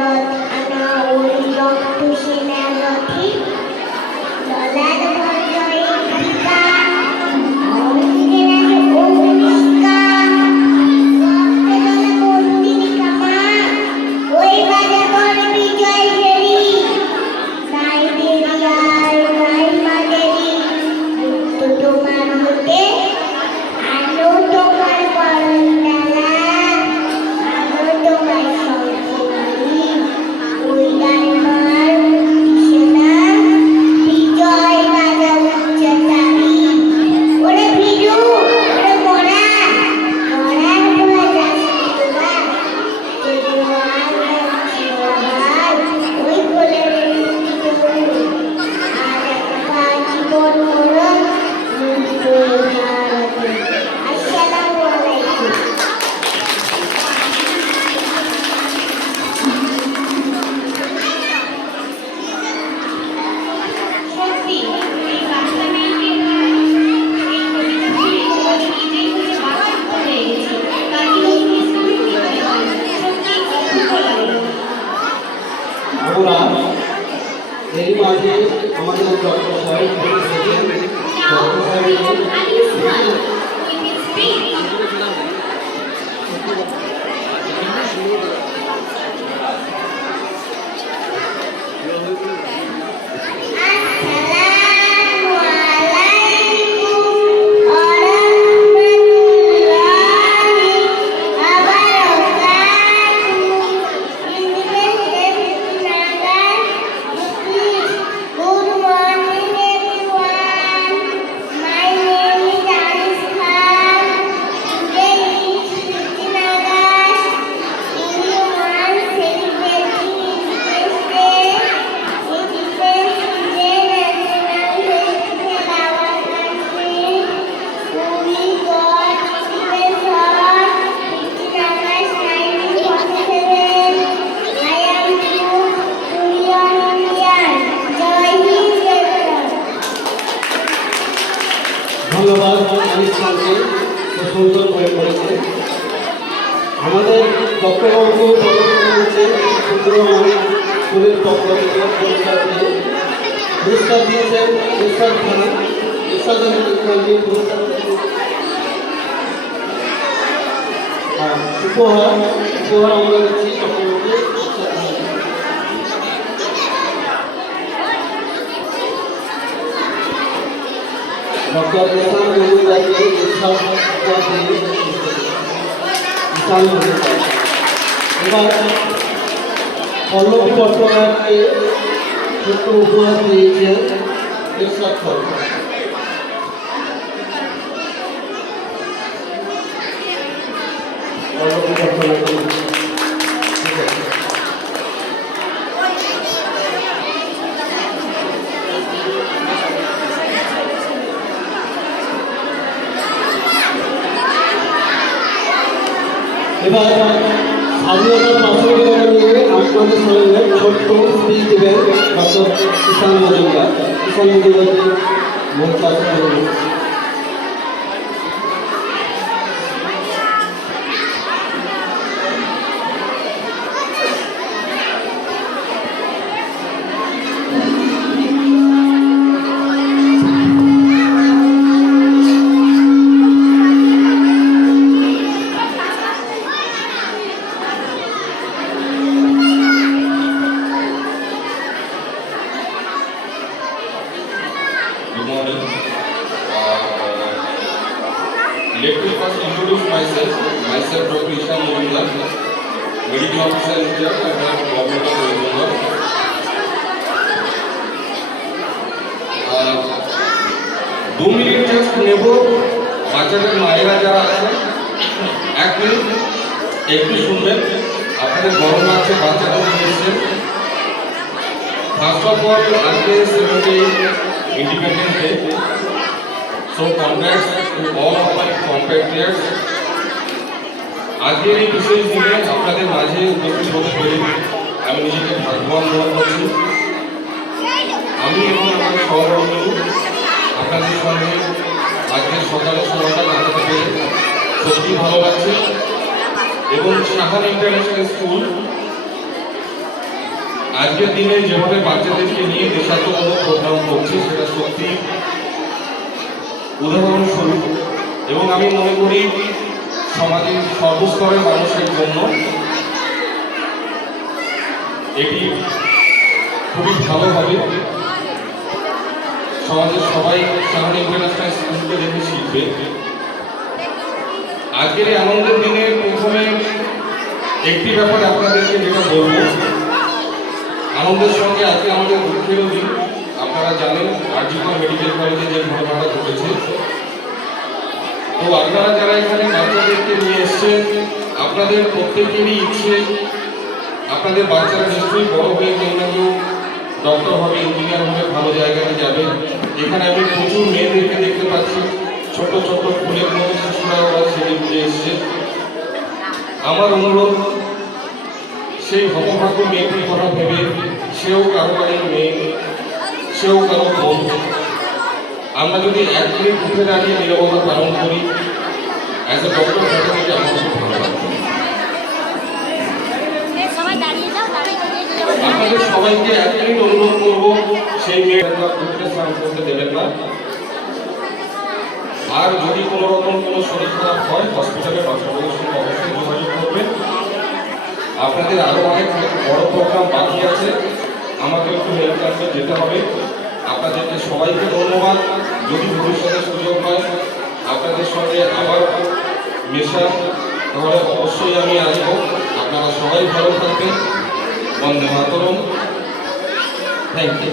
রথ আনা ওই রক্ত সেনার রথে ললাট ভদ্রয়ে ভিকা অঙ্গে নাহে অগ্নিশিখা রক্তে দলা বন্দিনী কামা ওই বাজে করে বিজয় ঝেড়ি নাই দেরি আর নাই মা দেরি মুক্ত তোমার হতে আলো তোমার পরন ডালা আলো তোমার সঙ্গী ওই গানমার মুক্তি সেনা বিজয় বাজা উচ্চতাবি ওরে ভিড়ু ওরে মরা মরার ভয় যাচ্ছে তোরা ওই কোলের মুক্তি তরু আর একবার জীবন মরণ মুক্ত ভারতে। আসসালামু আলাইকুম। সত্যি এই বাচ্চা মেয়েটির এই কবিতাগুলি আমি নিজেই হচ্ছে বাস্তব হয়ে গেছি। কাজী নজরুল ইসলামের কবিতা সত্যি অপূর্ব লাগে। আমরা এই মাঝে আমাদের ডক্টর সাহেব এসেছেন। Now, ডক্টর সাহেব Alice One with his speech. আসসালামু আলাইকুম ওয়া রাহমাতুল্লাহি ওয়া বারাকাতুহু। Good morning everyone. My name is Alice Khan. Today is 15 August. Everyone celebrating Independence Day. Independence is a national festival our country. We got independence on 15 August 1947. I am truly Indian. Jai Hind, Jai Bharat. ধন্যবাদ আনিস খানকে খুব সুন্দর করে পড়েছে। আমাদের ডক্টরবাবুকে হচ্ছে সুন্দরবন স্কুলের পক্ষ থেকে পুরস্কার দিয়েছেন ইরশাদ খান। ইরশাদ খানকে পুরস্কার উপহার আমরা দিচ্ছি ডক্টরবাবুকে। ডক্টর এসান মজুমদারকে ইরশাদ মজুমদার। এবার পল্লবী চট্টোপাধ্যায়কে ছোট্ট উপহার দিয়েছেন ইরশাদ খান। পল্লবী চট্টোপাধ্যায় এবার স্বাধীনতার প্রাসঙ্গিকতা নিয়ে আপনাদের সঙ্গে ছোট্ট স্পিচ দেবেন ডক্টর কিষাণ মজুমদার। কিষাণ মজুমদারকে মঞ্চে আসতে হবে। Good morning. Let me first introduce myself. Myself, Dr. Ishan Mujumdar, Medical Officer in charge of Government of West Bengal. 2 minute just নেব। বাচ্চাদের মায়েরা যারা আছে 1 মিনিট একটু শুনবেন। আপনাদের গরম লাগছে, বাচ্চারা এসেছেন। First of all, আজকে 78 Independence Day. So congrats to all of my compatriots. আজকের এই বিশেষ দিনে আপনাদের মাঝে উপস্থিত হতে পেরে আমি নিজেকে ভাগ্যবান মনে করছি। আমি এবং আমার সহকর্মী আপনাদের সঙ্গে আজকের সকালের সময়টা কাটাতে পেরে সত্যি ভালো লাগছে। এবং শাহান ইন্টারন্যাশনাল স্কুল আজকের দিনে যেভাবে বাচ্চাদেরকে নিয়ে দেশাত্মবোধক প্রোগ্রাম করছে সেটা সত্যি উদাহরণস্বরূপ, এবং আমি মনে করি সমাজের সর্বস্তরের মানুষের জন্য এটি খুবই ভালো হবে। সমাজের সবাই সামনে ইন্টারন্যাশনাল স্কুলকে দেখে শিখবে। আজকের এই আনন্দের দিনে প্রথমে একটি ব্যাপার আপনাদেরকে যেটা বলবো, আনন্দের সঙ্গে আজকে আমাদের দুঃখেরও দিন। আপনারা জানেন আরজিকর মেডিকেল কলেজে যে ঘটনাটা ঘটেছে, তো আপনারা যারা এখানে বাচ্চাদেরকে নিয়ে এসছেন, আপনাদের প্রত্যেকেরই ইচ্ছে আপনাদের বাচ্চারা নিশ্চয়ই বড় হয়ে কেউ না কেউ ডক্টর হবে, ইঞ্জিনিয়ার হবে, ভালো জায়গাতে যাবে। এখানে আমি প্রচুর মেয়েদেরকে দেখতে পাচ্ছি, ছোট ছোট ফুলের মতো শিশুরা ওরা সেজে গুজে এসছে। আমার অনুরোধ, সেই হতভাগ্য মেয়েটির কথা ভেবে, সেও কারো বাড়ির মেয়ে, সেও কারো বোন, আমরা যদি এক মিনিট উঠে দাঁড়িয়ে নিরবতা পালন করি, অ্যাজ এ ডক্টর ফ্যাকাল্টি আমার খুব ভালো লাগবে। আপনাদের সবাইকে এক মিনিট অনুরোধ করবো, সেই মেয়েটা উঠতে স্নান করতে দেবেন না। আর যদি কোনো রকম কোনো শরীর খারাপ হয়, হসপিটালে ডক্টরের সঙ্গে অবশ্যই যোগাযোগ করবেন। আপনাদের আরও অনেক বড় প্রোগ্রাম বাকি আছে, আমাকে একটু হেল্প করতে যেতে হবে। আপনাদেরকে সবাইকে ধন্যবাদ। যদি ভবিষ্যতে সুযোগ হয় আপনাদের সঙ্গে আবার মেশা, তাহলে অবশ্যই আমি আসবো। আপনারা সবাই ভালো থাকবেন। বন্দে মাতরম। Thank you.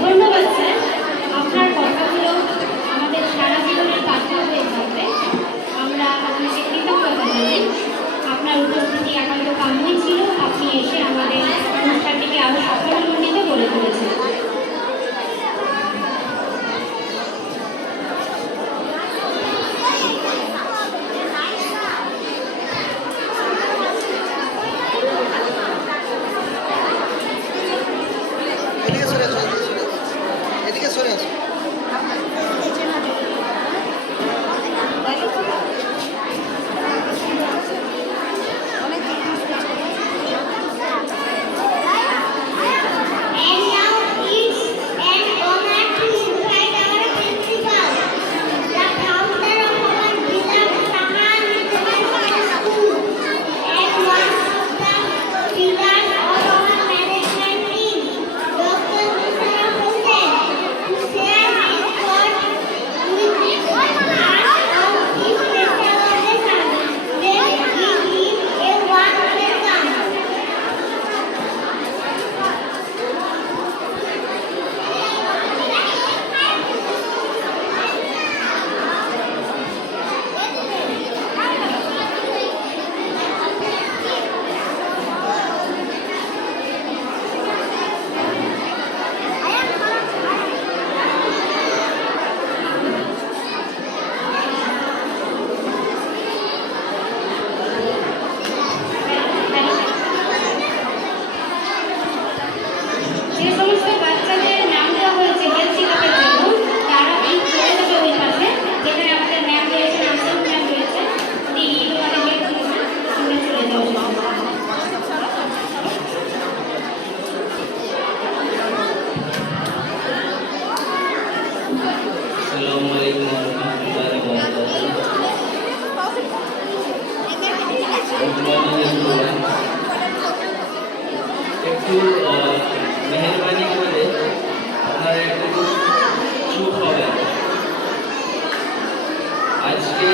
ধন্যবাদ স্যার, আপনার কথাগুলো আমাদের সারা জীবনের পাঠ্য হয়ে থাকবে। আমরা আপনাকে কৃতজ্ঞতা জানাই। আপনার উপস্থিতি একান্ত কাম্যই ছিল। আপনি এসে আমাদের অনুষ্ঠানটিকে আরও সাফল্যমণ্ডিত করে তুলেছেন। এদিকে সরে আসো, এদিকে সরে আসো। And now it's an honor to invite our principal, the founder of our beloved Sahan International School, and one of the pillars of our management team, Dr. Hussain Hussain, to share his thoughts with us on this special occasion. Let's give him a warm welcome. যে সমস্ত বাচ্চাদের নাম দেওয়া হয়েছে health চেকআপের জন্য, তারা এই চলে যাবে ওই পাশে, যেখানে আমাদের ম্যাম রয়েছেন, আনসার ম্যাম রয়েছেন, তিনি তোমাদের হেল্প করবেন। তোমরা চলে যাও। আসসালামু আলাইকুম ওয়া রাহমাতুল্লাহি ওয়া বারাকাতুহু। একটু মেহরবানি করে আপনারা একটু চুপ হবেন। আজকে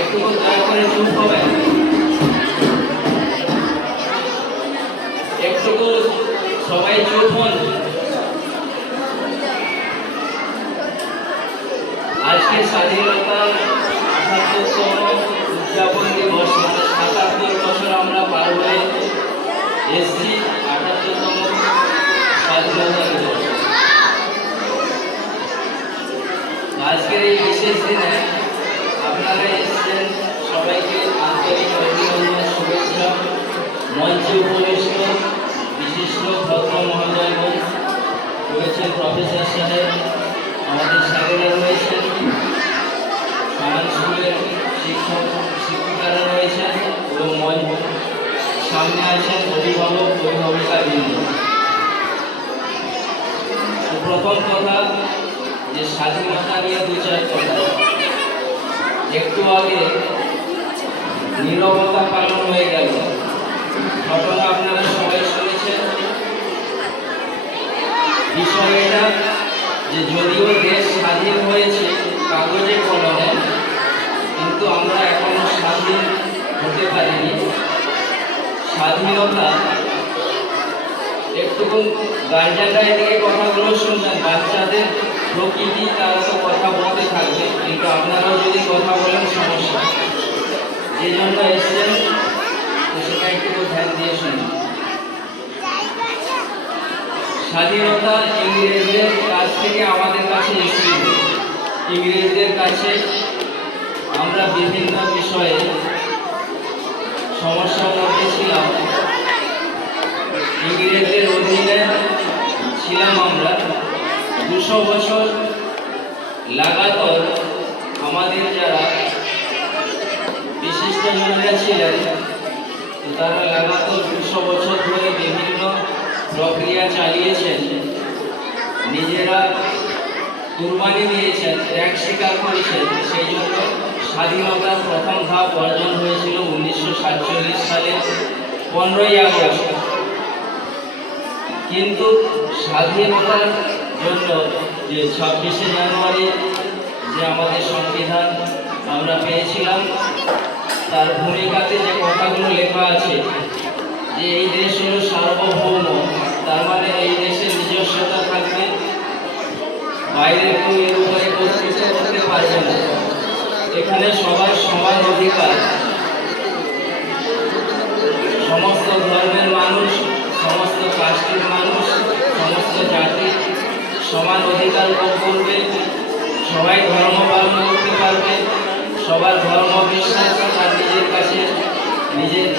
একটু দয়া করে চুপ হবেন, একটু সবাই চুপ হন। আজকে স্বাধীনতার ৭৮তম উদযাপন দিবস, মানে ৭৭ বছর আমরা পার হয়ে এসছি ৭৮তম স্বাধীনতা দিবস। আজকের এই বিশেষ দিনে আপনারা এসছেন, সবাইকে আন্তরিক অভিনন্দন, শুভেচ্ছা। মঞ্চে উপবিষ্ট বিশিষ্ট ভদ্র মহোদয়গণ রয়েছেন, প্রফেসর সাহেব, আমাদের স্যারেরা রয়েছেন, আছেন অভিভাবক অভিভাবিকাবৃন্দ। প্রথম কথা যে স্বাধীনতা নিয়ে দু চার কথা। একটু আগে নীরবতা পালন হয়ে গেল, ঘটনা আপনারা সবাই শুনেছেন। বিষয় এটা যে যদিও দেশ স্বাধীন হয়েছে কাগজে কলমে, কিন্তু আমরা এখনো স্বাধীন হতে পারিনি। স্বাধীনতা একটু গার্জেনরা এদিকে কথাগুলো শুনবেন, বাচ্চাদের প্রকৃতি তারা তো কথা বলতে থাকবে, কিন্তু আপনারাও যদি কথা বলেন সমস্যা। যে জন্য এসছেন তো সেটা একটু ধ্যান দিয়ে শুনুন। স্বাধীনতা ইংরেজদের কাছ থেকে আমাদের কাছে এসেছিল। ইংরেজদের কাছে আমরা বিভিন্ন বিষয়ে সমস্যার মধ্যে ছিলাম। ইংরেজদের অধীনে ছিলাম আমরা 200 বছর লাগাতার। আমাদের যারা বিশিষ্টজনেরা ছিলেন তারা লাগাতার 200 বছর ধরে বিভিন্ন প্রক্রিয়া চালিয়েছেন, নিজেরা কুরবানি দিয়েছেন, ত্যাগ স্বীকার করেছেন। সেই জন্য স্বাধীনতার প্রথম ধাপ অর্জন হয়েছিল 1947 সালে 15ই আগস্ট। কিন্তু স্বাধীনতার জন্য যে 26শে জানুয়ারি যে আমাদের সংবিধান আমরা পেয়েছিলাম, তার ভূমিকাতে যে কথাগুলো লেখা আছে যে এই দেশ হলো সার্বভৌম, তার মানে এই দেশের নিজস্বতা থাকবে, বাইরে কেউ এর উপরে কর্তৃত্ব করতে পারবে না। এখানে সবার সমান অধিকার, সমস্ত ধর্মের মানুষ, সমস্ত কাস্টের মানুষ, সমস্ত জাতি সমান অধিকার ভোগ করবে, সবাই ধর্ম পালন করতে পারবে, সবার ধর্ম বিশ্বাস তার নিজের কাছে নিজের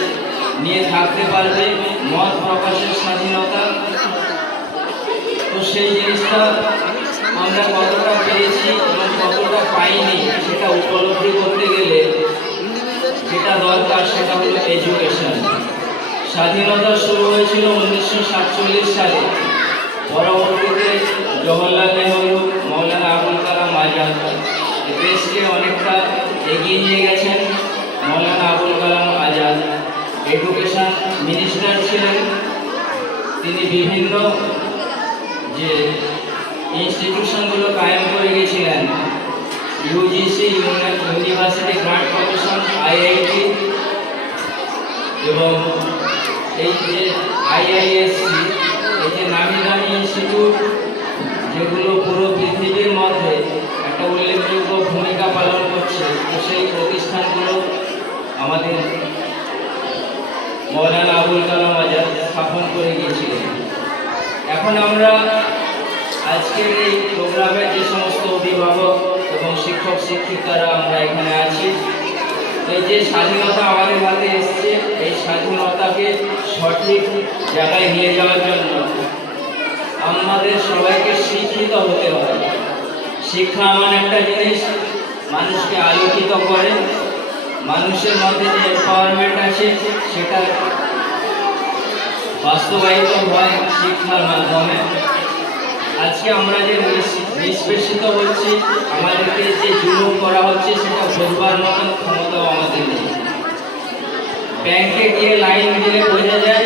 নিয়ে থাকতে পারবে, মত প্রকাশের স্বাধীনতা। তো সেই জিনিসটা আমরা কতটা পেয়েছি এবং কতটা পাইনি সেটা উপলব্ধি করতে গেলে যেটা দরকার সেটা হলো এডুকেশন। স্বাধীনতা শুরু হয়েছিল 1947 সালে। পরবর্তীতে জওহরলাল নেহরু, মৌলানা আবুল কালাম আজাদ দেশকে অনেকটা এগিয়ে নিয়ে গেছেন। মৌলানা আবুল কালাম আজাদ এডুকেশন মিনিস্টার ছিলেন। তিনি বিভিন্ন যে ইনস্টিটিউশনগুলো কায়েম করে গেছিলেন, UGC university grant commission, IIT এবং এই যে আইআইএসসি, এই যে নামি দামি ইনস্টিটিউট যেগুলো পুরো পৃথিবীর মধ্যে একটা উল্লেখযোগ্য ভূমিকা পালন করছে, তো সেই প্রতিষ্ঠানগুলো আমাদের মৌলানা আবুল কালাম আজাদ স্থাপন করে গিয়েছিলেন। এখন আমরা আজকের এই প্রোগ্রামে যে সমস্ত অভিভাবক এবং শিক্ষক শিক্ষিকারা আমরা এখানে আছি, এই যে স্বাধীনতা আমাদের হাতে এসছে, এই স্বাধীনতাকে সঠিক জায়গায় নিয়ে যাওয়ার জন্য আমাদের সবাইকে শিক্ষিত হতে হবে। শিক্ষা এমন একটা জিনিস মানুষকে আলোকিত করে, মানুষের মধ্যে যে এম্পাওয়ারমেন্ট আছে সেটা বাস্তবায়িত হয় শিক্ষার মাধ্যমে। আজকে আমরা যে নিষ্পেষিত হচ্ছি, আমাদেরকে যে জুলুম করা হচ্ছে সেটা বোঝবার মতন ক্ষমতাও আমাদের নেই। ব্যাংকে গিয়ে লাইন দিলে বোঝা যায়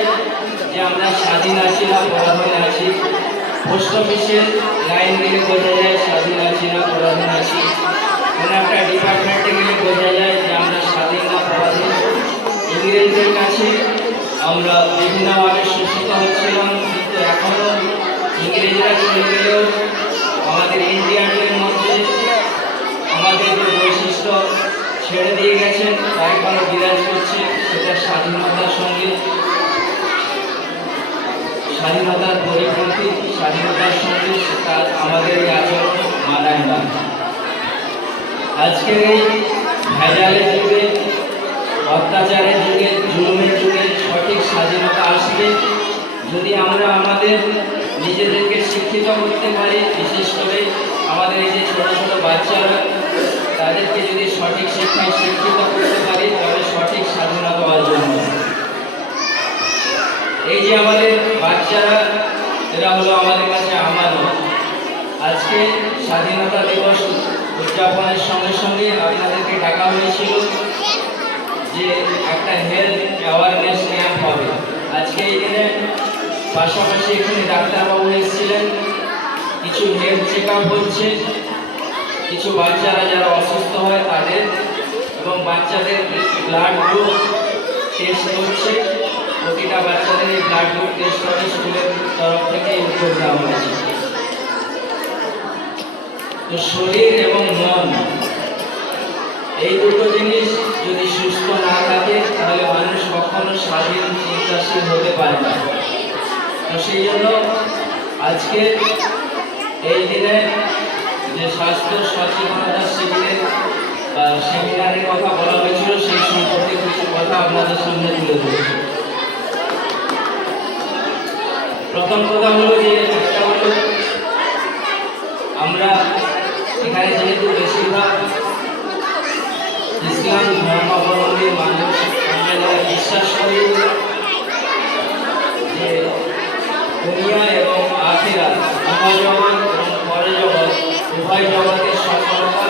যে আমরা স্বাধীন আছি না পরাধীন আছি। পোস্ট অফিসে লাইন দিলে বোঝা যায় স্বাধীন আছি না পরাধীন আছি। কোনো একটা ডিপার্টমেন্টে গেলে বোঝা যায় যে আমরা স্বাধীন না পরাধীন। ইংরেজদের কাছে আমরা বিভিন্নভাবে শোষিত হচ্ছিলাম, কিন্তু এখনও ইংরেজরা চলে গেলেও আমাদের ইন্ডিয়ানদের মধ্যে আমাদের যে বৈশিষ্ট্য ছেড়ে দিয়ে গেছেন তা এখনও বিরাজ করছে। সেটা স্বাধীনতার সঙ্গে, স্বাধীনতার পরিপন্থী, স্বাধীনতার সঙ্গে তার আমাদের এই আচরণ মানায় না। আজকের এই ভেজালের যুগে, অত্যাচারের যুগে, জুলুমের যুগে সঠিক স্বাধীনতা আসবে যদি আমরা আমাদের নিজেদেরকে শিক্ষিত করতে পারি। বিশেষ করে আমাদের এই যে ছোট ছোট বাচ্চারা, তাদেরকে যদি সঠিক শিক্ষায় শিক্ষিত করতে পারি তবে সঠিক স্বাধীনতা অর্জন হবে। যে আমাদের বাচ্চারা, এরা হলো আমাদের কাছে আমানত। আজকে স্বাধীনতা দিবস উদযাপনের সঙ্গে সঙ্গে আপনাদেরকে ডাকা হয়েছিল যে একটা হেলথ অ্যাওয়ারনেস ক্যাম্প হবে। আজকে এই দিনে পাশাপাশি এখানে ডাক্তারবাবু এসেছিলেন, কিছু হেলথ চেক আপ হচ্ছে, কিছু বাচ্চারা যারা অসুস্থ হয় তাদের, এবং বাচ্চাদের ব্লাড গ্রুপ টেস্ট হচ্ছে। প্রতিটা বাচ্চাদের এই ব্লাড গ্রুপ টেস্ট হবে, স্কুলের তরফ থেকে উদ্যোগ নেওয়া হয়েছে। তো শরীর এবং মন, এই দুটো জিনিস যদি সুস্থ না থাকে তাহলে মানুষ কখনো স্বাধীন চিন্তাশীল হতে পারে না। তো সেই জন্য আজকে এই দিনে যে স্বাস্থ্য সচেতনতা শিবিরের সেমিনারের কথা বলা হয়েছিল, সেই সম্পর্কে কিছু কথা আপনাদের সামনে তুলে ধরেছি। প্রথম কথা হলো যে একটা হলো আমরা এখানে যেহেতু বেশিরভাগ ইসলাম ধর্মাবলম্বী মানুষ, আমরা বিশ্বাস করি যে দুনিয়া এবং আখিরাত, মহাজগৎ এবং পরজগৎ, উভয় জগতের সফলতা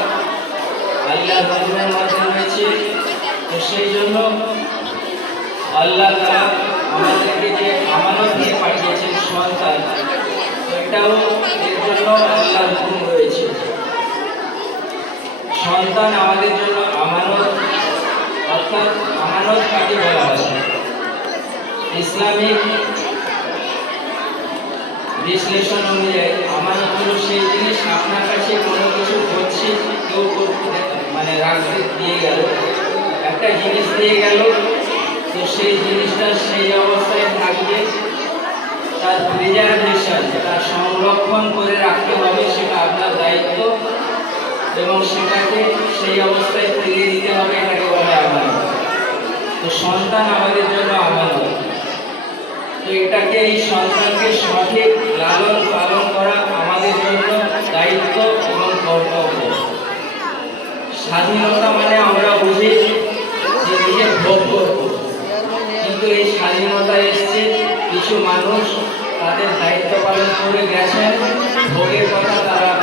আল্লাহর হুকুমের মধ্যে রয়েছে। তো সেই জন্য আল্লাহ তাআলা আমাদেরকে যে আমানত দিয়ে পাঠিয়েছেন সন্তান, এটাও এর জন্য আল্লাহর হুকুম রয়েছে। সন্তান আমাদের জন্য আমানত, অর্থাৎ আমানত কাকে বলা হয়? ইসলামিক বিশ্লেষণ অনুযায়ী আমানত হলো সেই জিনিস, আপনার কাছে কোনো কিছু করছে, কেউ মানে রাখতে দিয়ে গেল, একটা জিনিস দিয়ে গেল, তো সেই জিনিসটা সেই অবস্থায় থাকবে, তার প্রিজার্ভেশন, তার সংরক্ষণ করে রাখতে হবে, সেটা আপনার দায়িত্ব, এবং সেটাকে সেই অবস্থায় ফিরিয়ে দিতে হবে, এটাকে বলে আমানত। তো সন্তান আমাদের জন্য আমানত। তো এটাকে, এই সন্তানকে সঠিক লালন পালন করা আমাদের জন্য দায়িত্ব এবং কর্তব্য। স্বাধীনতা মানে আমরা বুঝি যে নিজে ভোগ করব, কিন্তু এই স্বাধীনতা এসছে কিছু মানুষ তাদের দায়িত্ব পালন করে গেছেন, ভোগের কথা তারা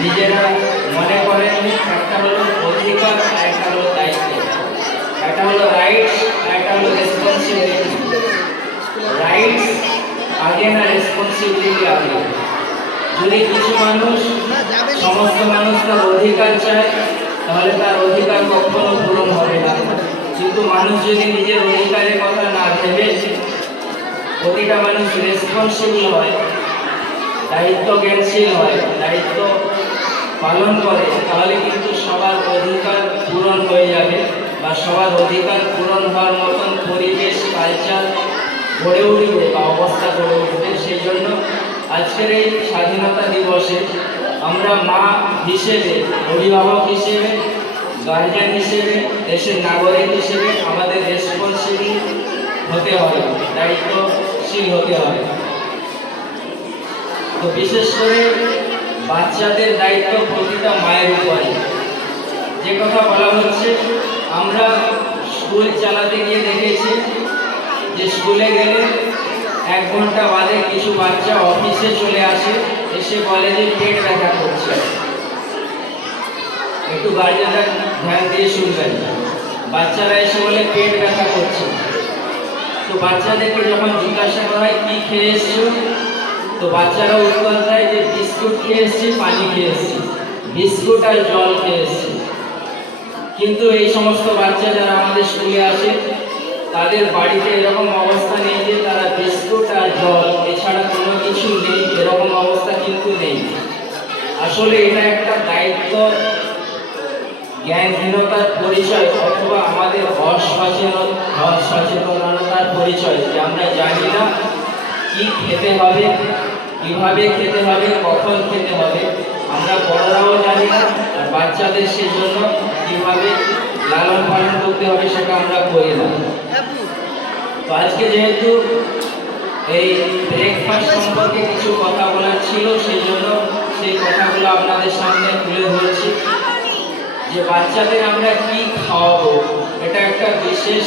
নিজেরা মনে করেন। একটা হলো অধিকার, একটা হলো দায়িত্ব, একটা হলো রাইটস, একটা হলো রেসপন্সিবিলিটি। রাইটস আগে না রেসপন্সিবিলিটি আগে। যদি কিছু মানুষ, সমস্ত মানুষ তার অধিকার চায়, তাহলে তার অধিকার কখনো পূরণ হবে না। কিন্তু মানুষ যদি নিজের অধিকারের কথা না ভেবে প্রতিটা মানুষ রেসপন্সিবল হয়, দায়িত্ব জ্ঞানশীল হয়, দায়িত্ব পালন করে, তাহলে কিন্তু সবার অধিকার পূরণ হয়ে যাবে, বা সবার অধিকার পূরণ হওয়ার মতন পরিবেশ, কালচার গড়ে উঠবে বা অবস্থা গড়ে উঠবে। সেই জন্য আজকের এই স্বাধীনতা দিবসে আমরা মা হিসেবে, অভিভাবক হিসেবে, গার্জিয়ান হিসেবে, দেশের নাগরিক হিসেবে আমাদের রেসপন্সিবল হতে হবে, দায়িত্বশীল হতে হবে। তো বিশেষ করে বাচ্চাদের দায়িত্ব প্রতিটা মায়ের উপরে। যে কথা বলা হচ্ছে, আমরা স্কুল চালাতে গিয়ে দেখেছি যে স্কুলে গেলে 1 ঘন্টা বাদে কিছু বাচ্চা অফিসে চলে আসে, এসে বলে যে পেট ব্যথা করছে। একটু গার্জিয়ানরা ধ্যান দিয়ে শুনবেন। বাচ্চারা এসে বলে পেট ব্যথা করছে। তো বাচ্চাদেরকে যখন জিজ্ঞাসা করা হয় কি খেয়ে এসছো, তো বাচ্চারা উত্তর দেয় যে বিস্কুট খেয়ে এসছি, পানি খেয়ে এসছি, বিস্কুট আর জল খেয়ে এসছি। কিন্তু এই সমস্ত বাচ্চা যারা আমাদের স্কুলে আসে, তাদের বাড়িতে এরকম অবস্থা নেই যে তারা বিস্কুট আর জল এছাড়া কোনো কিছু নেই, এরকম অবস্থা কিন্তু নেই। আসলে এটা একটা দায়িত্ব জ্ঞানহীনতার পরিচয়, অথবা আমাদের অসচেতনতার পরিচয়, যে আমরা জানি না কি খেতে হবে, কিভাবে খেতে হবে, কখন খেতে হবে। আমরা বড়রাও জানি না, আর বাচ্চাদের সেজন্য কিভাবে লালন পালন করতে হবে সেটা আমরা করি না। তো আজকে যেহেতু এই ব্রেকফাস্ট সম্পর্কে কিছু কথা বলার ছিল, সেই জন্য সেই কথাগুলো আপনাদের সামনে তুলে ধরছি। যে বাচ্চাদের আমরা কি খাওয়াবো, এটা একটা বিশেষ